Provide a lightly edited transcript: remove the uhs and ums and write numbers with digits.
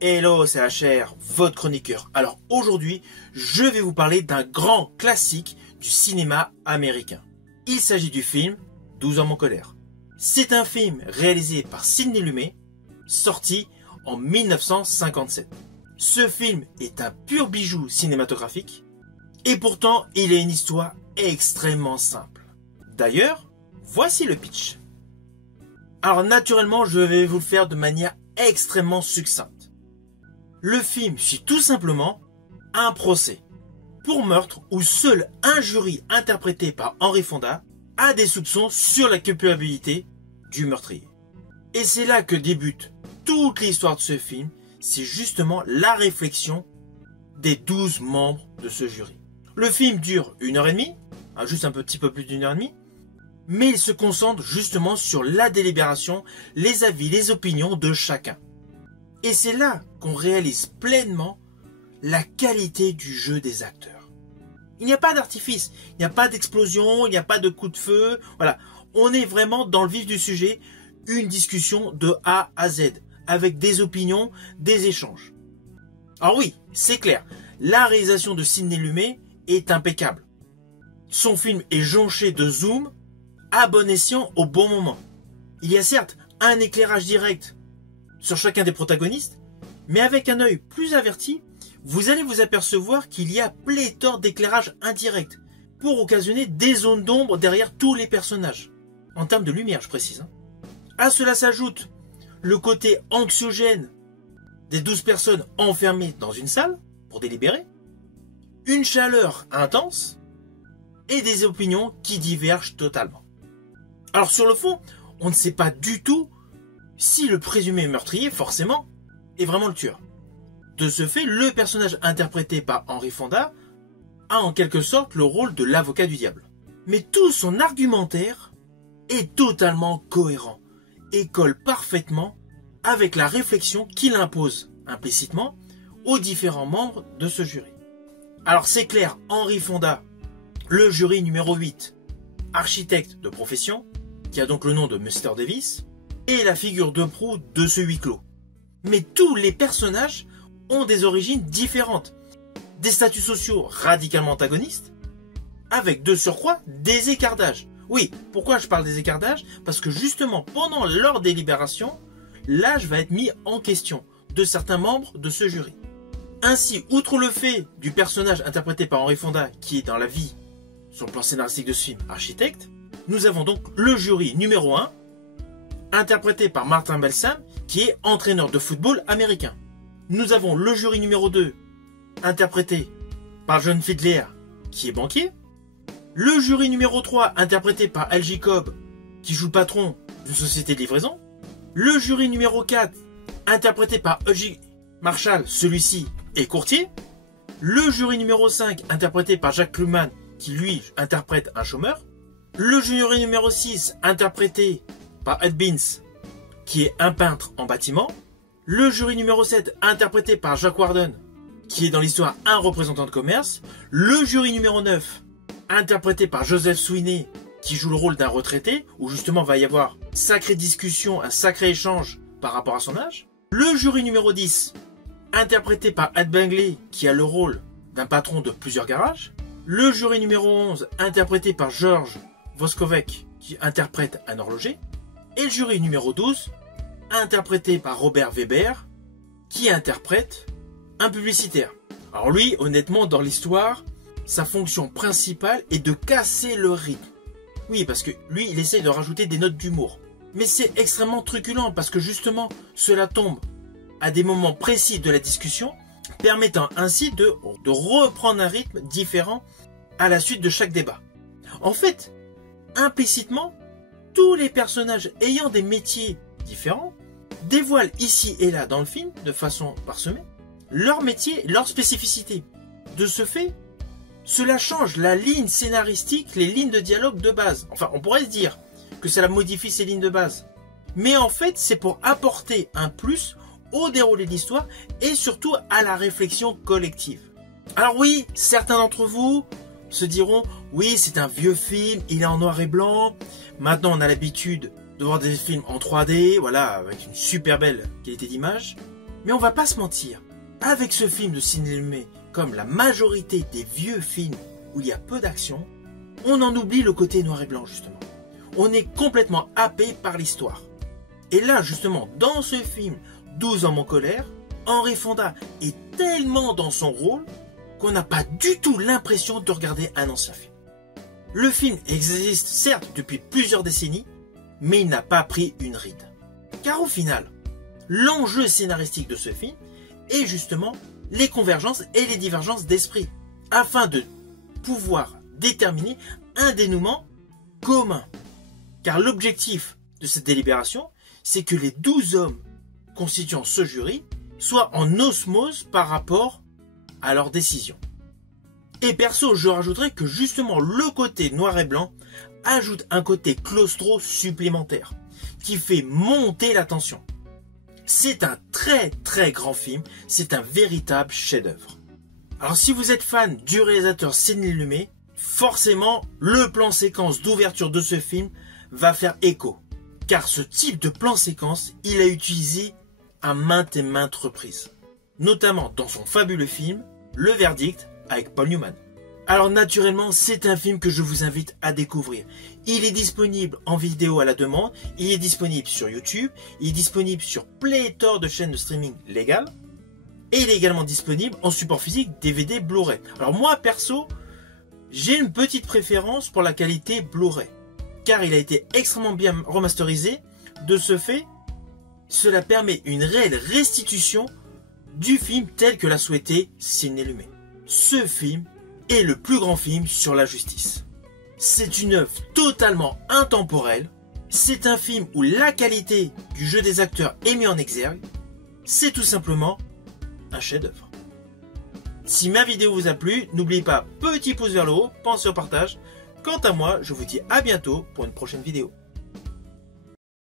Hello, c'est HR, votre chroniqueur. Alors aujourd'hui, je vais vous parler d'un grand classique du cinéma américain. Il s'agit du film 12 hommes en colère. C'est un film réalisé par Sidney Lumet, sorti en 1957. Ce film est un pur bijou cinématographique et pourtant il a une histoire extrêmement simple. D'ailleurs, voici le pitch. Alors naturellement, je vais vous le faire de manière extrêmement succincte. Le film suit tout simplement un procès pour meurtre où seul un jury interprété par Henry Fonda a des soupçons sur la culpabilité du meurtrier. Et c'est là que débute toute l'histoire de ce film, c'est justement la réflexion des 12 membres de ce jury. Le film dure 1h30, juste un petit peu plus d'1h30, mais il se concentre justement sur la délibération, les avis, les opinions de chacun. Et c'est là qu'on réalise pleinement la qualité du jeu des acteurs. Il n'y a pas d'artifice, il n'y a pas d'explosion, il n'y a pas de coup de feu. Voilà, on est vraiment dans le vif du sujet, une discussion de A à Z, avec des opinions, des échanges. Alors oui, c'est clair, la réalisation de Sidney Lumet est impeccable. Son film est jonché de zoom, à bon escient au bon moment. Il y a certes un éclairage direct sur chacun des protagonistes, mais avec un œil plus averti, vous allez vous apercevoir qu'il y a pléthore d'éclairages indirects pour occasionner des zones d'ombre derrière tous les personnages. En termes de lumière, je précise. À cela s'ajoute le côté anxiogène des 12 personnes enfermées dans une salle pour délibérer, une chaleur intense et des opinions qui divergent totalement. Alors sur le fond, on ne sait pas du tout si le présumé meurtrier, forcément, est vraiment le tueur. De ce fait, le personnage interprété par Henry Fonda a en quelque sorte le rôle de l'avocat du diable. Mais tout son argumentaire est totalement cohérent et colle parfaitement avec la réflexion qu'il impose implicitement aux différents membres de ce jury. Alors c'est clair, Henry Fonda, le jury numéro 8, architecte de profession, qui a donc le nom de Mr. Davis, est la figure de proue de ce huis clos. Mais tous les personnages ont des origines différentes, des statuts sociaux radicalement antagonistes, avec de surcroît des écarts d'âge. Oui, pourquoi je parle des écarts d'âge? Parce que justement, pendant leur délibération, l'âge va être mis en question de certains membres de ce jury. Ainsi, outre le fait du personnage interprété par Henry Fonda, qui est dans la vie, sur le plan scénaristique de ce film, architecte, nous avons donc le jury numéro 1, interprété par Martin Balsam, qui est entraîneur de football américain. Nous avons le jury numéro 2, interprété par John Fiedler, qui est banquier. Le jury numéro 3, interprété par Al Jacob, qui joue le patron d'une société de livraison. Le jury numéro 4, interprété par Eugene Marshall, celui-ci est courtier. Le jury numéro 5, interprété par Jack Klugman, qui lui interprète un chômeur. Le jury numéro 6, interprété par Ed Beans, qui est un peintre en bâtiment. Le jury numéro 7, interprété par Jack Warden, qui est dans l'histoire un représentant de commerce. Le jury numéro 9, interprété par Joseph Sweeney, qui joue le rôle d'un retraité, où justement va y avoir une sacrée discussion, un sacré échange par rapport à son âge. Le jury numéro 10, interprété par Ed Begley, qui a le rôle d'un patron de plusieurs garages. Le jury numéro 11, interprété par George Voskovec, qui interprète un horloger. Et le jury numéro 12, interprété par Robert Weber, qui interprète un publicitaire. Alors lui, honnêtement, dans l'histoire, sa fonction principale est de casser le rythme. Oui, parce que lui, il essaye de rajouter des notes d'humour. Mais c'est extrêmement truculent, parce que justement, cela tombe à des moments précis de la discussion, permettant ainsi de reprendre un rythme différent à la suite de chaque débat. En fait, implicitement, tous les personnages ayant des métiers différents dévoilent ici et là dans le film, de façon parsemée, leur métier, leur spécificité. De ce fait, cela change la ligne scénaristique, les lignes de dialogue de base. Enfin, on pourrait se dire que cela modifie ces lignes de base. Mais en fait, c'est pour apporter un plus au déroulé de l'histoire et surtout à la réflexion collective. Alors oui, certains d'entre vous se diront « Oui, c'est un vieux film, il est en noir et blanc. Maintenant, on a l'habitude de voir des films en 3D, voilà, avec une super belle qualité d'image. » Mais on va pas se mentir, avec ce film de Sidney Lumet, comme la majorité des vieux films où il y a peu d'action, on en oublie le côté noir et blanc justement. On est complètement happé par l'histoire. Et là justement, dans ce film 12 hommes en colère, Henry Fonda est tellement dans son rôle qu'on n'a pas du tout l'impression de regarder un ancien film. Le film existe certes depuis plusieurs décennies, mais il n'a pas pris une ride. Car au final, l'enjeu scénaristique de ce film est justement les convergences et les divergences d'esprit, afin de pouvoir déterminer un dénouement commun. Car l'objectif de cette délibération, c'est que les 12 hommes constituant ce jury soient en osmose par rapport à leurs décisions. Et perso, je rajouterais que justement le côté noir et blanc ajoute un côté claustro supplémentaire qui fait monter la tension. C'est un très très grand film, c'est un véritable chef-d'œuvre. Alors si vous êtes fan du réalisateur Sidney Lumet, forcément le plan séquence d'ouverture de ce film va faire écho. Car ce type de plan séquence, il a utilisé à maintes et maintes reprises. Notamment dans son fabuleux film, Le Verdict, avec Paul Newman. Alors naturellement, c'est un film que je vous invite à découvrir. Il est disponible en vidéo à la demande, il est disponible sur YouTube, il est disponible sur pléthore de chaînes de streaming légales, et il est également disponible en support physique DVD Blu-ray. Alors moi, perso, j'ai une petite préférence pour la qualité Blu-ray, car il a été extrêmement bien remasterisé. De ce fait, cela permet une réelle restitution du film tel que l'a souhaité Sidney Lumet. Ce film est le plus grand film sur la justice. C'est une œuvre totalement intemporelle. C'est un film où la qualité du jeu des acteurs est mise en exergue. C'est tout simplement un chef-d'œuvre. Si ma vidéo vous a plu, n'oubliez pas, petit pouce vers le haut, pensez au partage. Quant à moi, je vous dis à bientôt pour une prochaine vidéo.